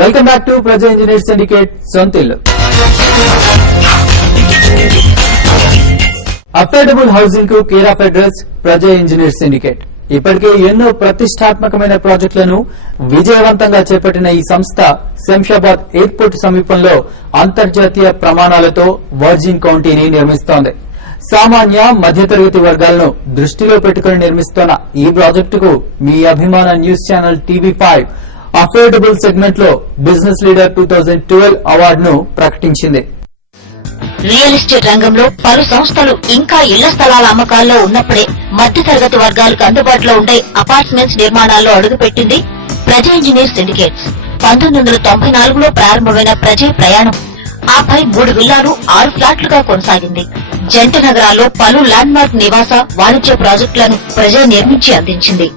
Welcome back to ప్రజా engineer syndicate సొంతిల్లు. Affordable housing కు care of address ప్రజా engineer syndicate. ఇప్పటికే ఎన్నో ప్రతిష్టాత్మకమైన ప్రాజెక్టులను విజయవంతంగా చేపట్టిన ఈ సంస్థ శంషాబాద్ ఎయిర్పోర్ట్ సమీపంలో అంతర్జాతీయ ప్రమాణాలతో వర్జిన్ కౌంటీని నిర్మిస్తోంది. సామాన్య మధ్యతరగతి వర్గాలను దృష్టిలో పెట్టుకుని నిర్మిస్తున్న ఈ ప్రాజెక్టుకు మీ అభిమాన news channel TV5 affordable segment లో బిజినెస్ లీడర్ 2012 అవార్డును ప్రకటించింది. రియల్ ఎస్టేట్ రంగంలో పలు సంస్థలు ఇంకా ఇళ్ల స్థలాల అమ్మకాల్లో ఉన్నప్పుడే మధ్యతరగతి వర్గాలకు అందుబాటులో ఉండే అపార్ట్మెంట్స్ నిర్మాణాల్లో అడుగుపెట్టింది ప్రజా ఇంజనీర్ సిండికేట్స్. 1994లో ప్రారంభమైన ప్రజా ప్రయాణం ఆపై 3 విల్లాలు 6 ఫ్లాట్లుగా కొనసాగింది. జంట నగరాల్లో పలు ల్యాండ్ మార్క్ నివాస వాణిజ్య ప్రాజెక్టులను ప్రజా నిర్మించి అందించింది.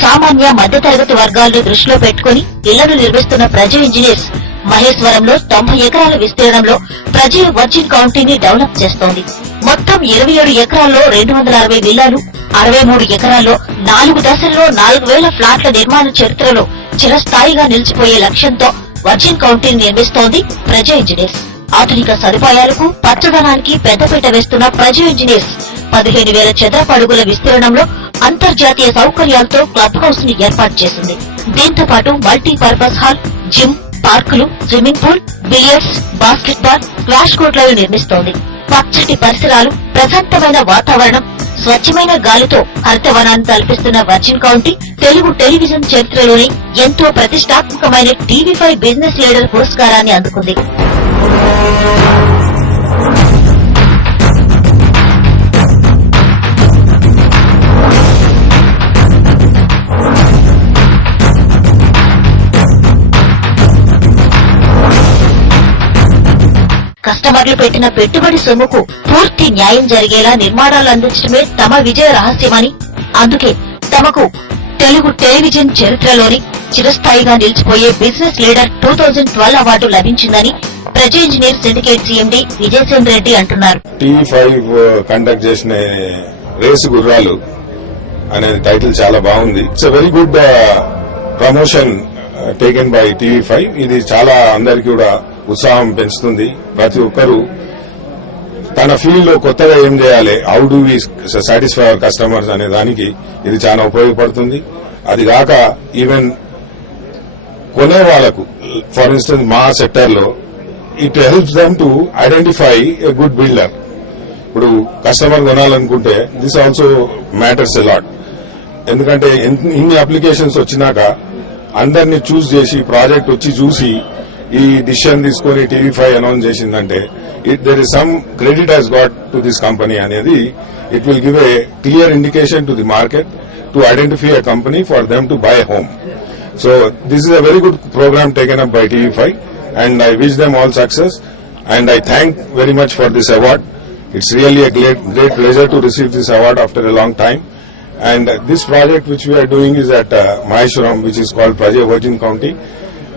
సామాన్య మధ్యతరగతి వర్గాలను దృష్టిలో పెట్టుకుని ఇళ్లను నిర్మిస్తున్న ప్రజా ఇంజనీర్స్ మహేశ్వరంలో 90 ఎకరాల విస్తీర్ణంలో ప్రజా వర్జిన్ కౌంటీని డెవలప్ చేస్తోంది. మొత్తం 27 ఎకరాల్లో 260 విల్లాలు, 63 ఎకరాల్లో 4 దశల్లో 4000 ఫ్లాట్ల నిర్మాణ చరిత్రలో చిరస్థాయిగా నిలిచిపోయే లక్ష్యంతో వర్జిన్ కౌంటీని నిర్మిస్తోంది ప్రజా ఇంజనీర్స్. ఆధునిక సదుపాయాలకు పచ్చదనానికి పెద్దపీట వేస్తున్న ప్రజా ఇంజనీర్స్ 15,000 చదరపు అడుగుల విస్తీర్ణంలో అంతర్జాతీయ సౌకర్యాలతో క్లబ్ హౌస్ ని ఏర్పాటు చేసింది. దీంతో పాటు మల్టీపర్పస్ హాల్, జిమ్, పార్కులు, swimming pool, billiards, basketball, squash కోర్టులను నిర్మిస్తోంది. పచ్చటి పరిసరాలు, ప్రశాంతమైన వాతావరణం, స్వచ్ఛమైన గాలితో హరితవనాన్ని కల్పిస్తున్న వర్జిన్ కౌంటీ తెలుగు టెలివిజన్ చరిత్రలోనే ఎంతో ప్రతిష్టాత్మకమైన టీవీ5 బిజినెస్ లీడర్ పురస్కారాన్ని అందుకుంది. కస్టమర్లు పెట్టిన పెట్టుబడి సొమ్ముకు పూర్తి న్యాయం జరిగేలా నిర్మాణాలు అందించడమే తమ విజయ రహస్యమని, అందుకే తమకు తెలుగు టెలివిజన్ చరిత్రలోని చిరస్థాయిగా నిలిచిపోయే బిజినెస్ లీడర్ 2012 అవార్డు లభించిందని ప్రజా engineer syndicate CMD Vijaysen Reddy అంటున్నారు. టీవీ5 కండక్ట్ చేసిన రేసు గుర్రాలు అనే టైటిల్ చాలా బాగుంది. It's very good promotion taken by TV5. ఇది చాలా అందరికీ కూడా ఉత్సాహం పెంచుతుంది. ప్రతి ఒక్కరూ తన ఫీల్డ్ లో కొత్తగా ఏం చేయాలి, how do we satisfy our customers అనే దానికి ఇది చాలా ఉపయోగపడుతుంది. అది కాక ఈవెన్ కొనే వాళ్లకు, ఫర్ ఇన్స్టెన్స్ మా సెక్టర్ లో it helps them to identify a good builder. ఇప్పుడు కస్టమర్ కొనాలనుకుంటే this also matters a lot. ఎందుకంటే ఇన్ని అప్లికేషన్స్ వచ్చినాక అందరినీ చూస్ చేసి ప్రాజెక్ట్ వచ్చి చూసి ఈ డిసిషన్ తీసుకుని టీవీ5 అనౌన్స్ చేసిందంటే there is some credit he's got to this company అనేది it will give a clear indication to the market to identify a company for them to buy home. So this is a very good program taken up by TV five and I wish them all success and I thank very much for this award. It's really a great pleasure to receive this award after a long time. And this project which we are doing is at Maheshwaram, which is called Praja Virgin County.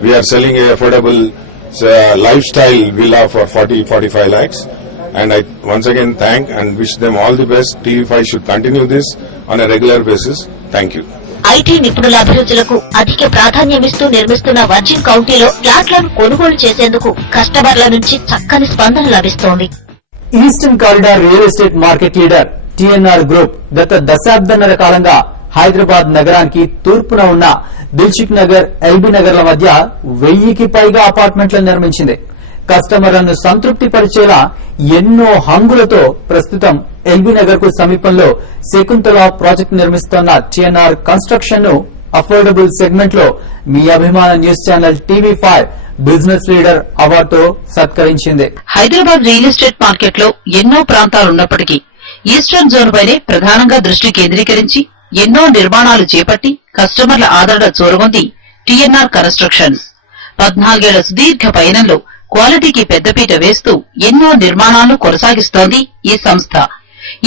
We are selling a affordable lifestyle villa for 40-45 lakhs. And I once again thank and wish them all the best. TV5 should continue this on a regular basis. Thank you. IT నిపుణుల అభిరుచులకు అధిక ప్రాధాన్యమిస్తూ నిర్మిస్తున్న virgin కౌంటీలో ఫ్లాట్లను కొనుగోలు చేసేందుకు కస్టమర్ల నుంచి చక్కని స్పందన లభిస్తోంది. Eastern corridor real estate market leader TNR group గత దశాబ్దన్నర కాలంగా హైదరాబాద్ నగరానికి తూర్పున ఉన్న దిల్సుఖ్ నగర్, ఎల్బీ నగర్ల మధ్య 1000కి పైగా అపార్ట్మెంట్లను నిర్మించింది. కస్టమర్లను సంతృప్తి పరిచేలా ఎన్నో హంగులతో ప్రస్తుతం ఎల్బీ నగర్ కు సమీపంలో శకుంతల ప్రాజెక్టు నిర్మిస్తున్న టీఎన్ఆర్ కన్స్ట్రక్షన్ ను అఫోర్డబుల్ సెగ్మెంట్ లో మీ అభిమాన news channel TV five business leader అవార్డుతో సత్కరించింది. హైదరాబాద్ రియల్ ఎస్టేట్ మార్కెట్ లో ఎన్నో ప్రాంతాలున్నప్పటికీ ఈస్టర్న్ జోన్ పైనే ప్రధానంగా దృష్టి కేంద్రీకరించి ఎన్నో నిర్మాణాలు చేపట్టి కస్టమర్ల ఆదరణ చూరగొంది టీఎన్ఆర్ కన్స్ట్రక్షన్స్. 14 ఏళ్ల సుదీర్ఘ పయనంలో క్వాలిటీకి పెద్దపీట వేస్తూ ఎన్నో నిర్మాణాలను కొనసాగిస్తోంది ఈ సంస్థ.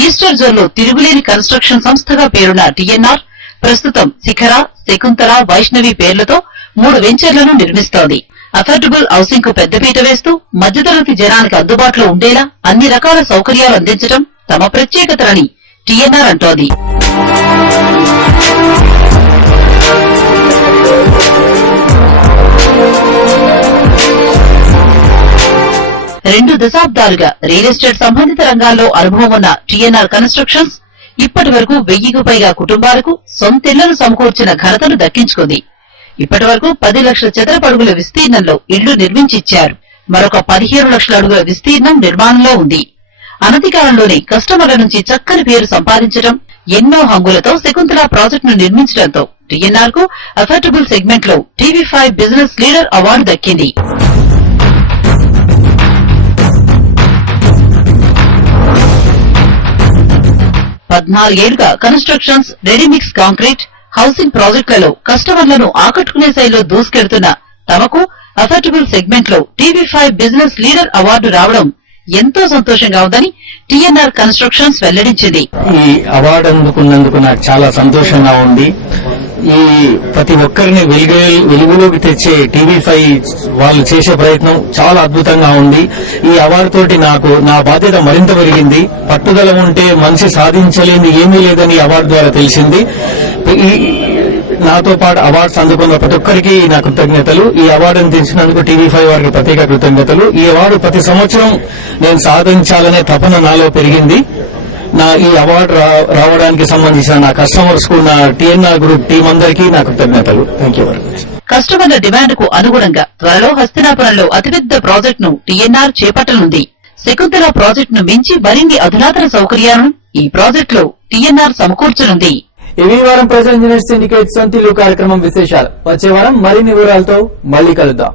ఈస్టర్ జోన్ లో తిరుగులేని కన్స్ట్రక్షన్ సంస్థగా పేరున్న టీఎన్ఆర్ ప్రస్తుతం శిఖర, శకుంతల, వైష్ణవి పేర్లతో 3 వెంచర్లను నిర్మిస్తోంది. అఫోర్డబుల్ హౌసింగ్ కు పెద్దపీట వేస్తూ మధ్యతరగతి జనానికి అందుబాటులో ఉండేలా అన్ని రకాల సౌకర్యాలు అందించడం తమ ప్రత్యేకతలని టీఎన్ఆర్ అంటోంది. రెండు దశాబ్దాలుగా రియల్ ఎస్టేట్ సంబంధిత రంగాల్లో అనుభవం ఉన్న టీఎన్ఆర్ కన్స్ట్రక్షన్స్ ఇప్పటి వరకు 1000కు పైగా కుటుంబాలకు సొంతిళ్లను సమకూర్చిన ఘనతను దక్కించుకుంది. ఇప్పటి వరకు 10 లక్షల చదరపు అడుగుల విస్తీర్ణంలో ఇళ్లు నిర్మించిచ్చారు. మరొక 15 లక్షల అడుగుల విస్తీర్ణం నిర్మాణంలో ఉంది. అనతి కాలంలోనే కస్టమర్ల నుంచి చక్కని పేరు సంపాదించడం, ఎన్నో హంగులతో శకుంతల ప్రాజెక్టును నిర్మించడంతో టీఎన్ఆర్ కు అఫోర్డబుల్ సెగ్మెంట్ లో టీవీ5 బిజినెస్ లీడర్ అవార్డు దక్కింది. పద్నాలుగేళ్లుగా కన్స్ట్రక్షన్స్, రెడీమిక్స్ కాంక్రీట్, హౌసింగ్ ప్రాజెక్టులలో కస్టమర్లను ఆకట్టుకునే శైలిలో దూసుకెళ్తున్న తమకు అఫోర్డబుల్ సెగ్మెంట్ లో టీవీ5 బిజినెస్ లీడర్ అవార్డు రావడం ఎంతో సంతోషంగా ఉందని టీఎన్ఆర్ కన్స్ట్రక్షన్స్ వెల్లడించింది. ఈ అవార్డు అందుకున్నందుకు నాకు చాలా సంతోషంగా ఉంది. ఈ ప్రతి ఒక్కరిని వెలుగులోకి తెచ్చే టీవీ5 వాళ్ళు చేసే ప్రయత్నం చాలా అద్భుతంగా ఉంది. ఈ అవార్డు తోటి నాకు నా బాధ్యత మరింత పెరిగింది. పట్టుదల ఉంటే మనిషి సాధించలేని ఏమీ లేదని అవార్డు ద్వారా తెలిసింది. నాతో పాటు అవార్డ్స్ అందుకున్న ప్రతి ఒక్కరికి నా కృతజ్ఞతలు. ఈ అవార్డును తెచ్చినందుకు టీవీ5 వారికి ప్రత్యేక కృతజ్ఞతలు. ఈ అవార్డు ప్రతి సంవత్సరం నేను సాధించాలనే తపన నాలో పెరిగింది. ఈ అవార్డు రావడానికి సంబంధించిన నా కస్టమర్స్ కు, నా టీఎన్ఆర్ గ్రూప్ టీం అందరికీ నా కృతజ్ఞతలు. Thank you very much. కస్టమర్ల డిమాండ్ కు అనుగుణంగా త్వరలో హస్తినాపురంలో అతిపెద్ద ప్రాజెక్టును టీఎన్ఆర్ చేపట్టనుంది. శకుంతల ప్రాజెక్టును మించి మరిన్ని అధునాతన సౌకర్యాలను ఈ ప్రాజెక్టులో టీఎన్ఆర్ సమకూర్చనుంది. ఈ వారం ప్రజెంట్ ఇంజనీర్స్ సిండికేట్ సొంతిల్లు కార్యక్రమం విశేషాలు. వచ్చే వారం మరిన్ని వివరాలతో మళ్లీ కలుద్దాం.